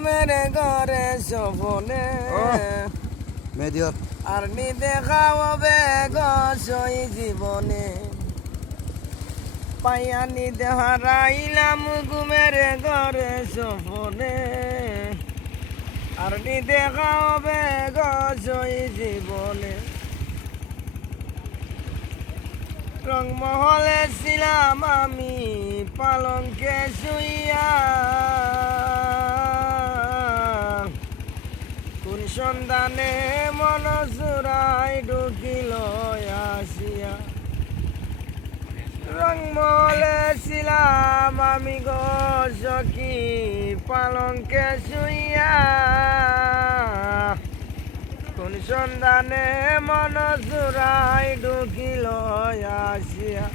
ঘুমের ঘরে সপনে মেদিয়র আর নি দেখাও বেগসই জীবনে পাইয়ানি দেহারাইলাম ঘুমের ঘরে সপনে আর নি দেখাও বেগসই জীবনে রংমহলে ছিলাম আমি পালঙ্কে শুইয়া কোন সন্ধানে মন চুরাই ঢুকিল আসিয়া রংমহলে ছিলাম আমি গো সখী পালঙ্কে শুইয়া কোন সন্ধানে মন চুরাই ঢুকিল আসিয়া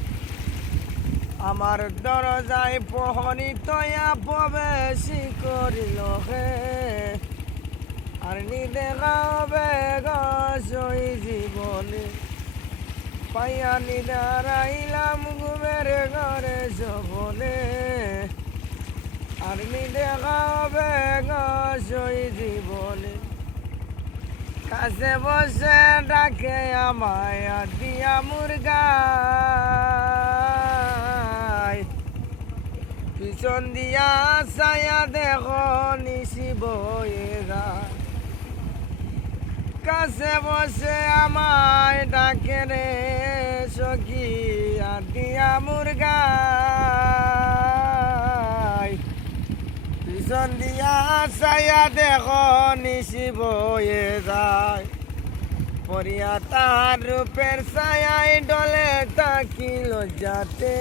আমার দরজায় প্রহরী তয়া প্রবেশ করিল হে আর নিদেখাও বেগসই জীবনে পাইয়া নিদারাইলাম ঘুমের ঘরে সপনে আর নিদেখাও বেগসই জীবনে কাছে বসে ডাকে আমায় দিয়া মুরগা পিছন দিয়া ছায়া দেখো নিশি বয়ে গায় কাছে বসে আমায় ডাকে রে সখী দিয়া মুরগা পিছন দিয়া ছায়া দেখো নিশি বয়ে যায় পরিয়া তাহার রূপের ছায়ায় ডলে তাকিল যাতে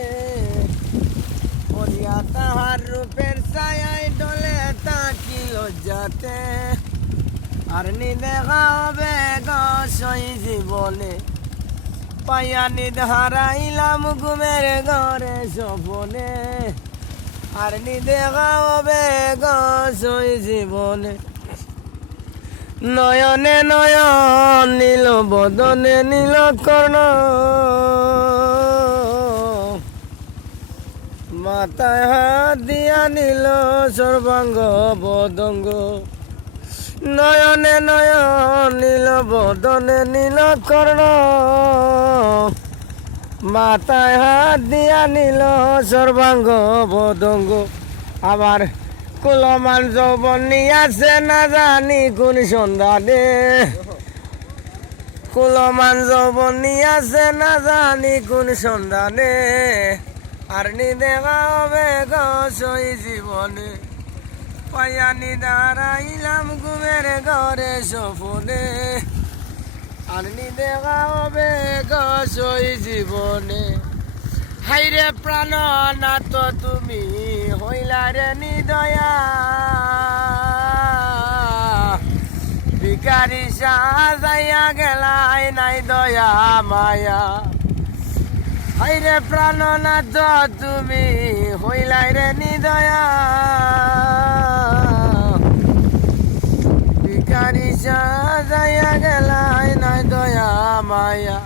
পরিয়া তাহার রূপের ছায়ায় ডলে তাকিল যাতে আর নি দেখাও বেগসই জীবনে পাইয়া নিদ হারাইলাম ঘুমের ঘরে সপনে আর নি দেখাও বেগসই জীবনে নয়নে নয়ন নীল বদনে নীল কর্ণ মাথায় হাত দিয়া নীল সর্বাঙ্গ বদঙ্গ নয়নে নয়ন নীল বদনে নীল কর্ণ মাথায় হাত দিয়া নীল সর্বাঙ্গ বদঙ্গ আবার কুলমান যৌবন নিয়াছে না জানি কোন সন্ধানে কুলমান যৌবন নিয়াছে না জানি কোন সন্ধানে আর নি দেখাও বেগসই জীবনে পাইয়া নিদারাইলাম ঘুমের ঘরে সপনে আর নি দেখাও বেগসই জীবনে হাইরে প্রাণ নাথ তুমি হইলা রে নিদয়া ভিখারি সাজাইয়া গেলাই নাই দয়া মায়া হাইরে প্রাণ নাথ তুমি হইলাই রে নিদয়া ভিখারি সাজাইয়া গেলাই নাই দয়া মায়া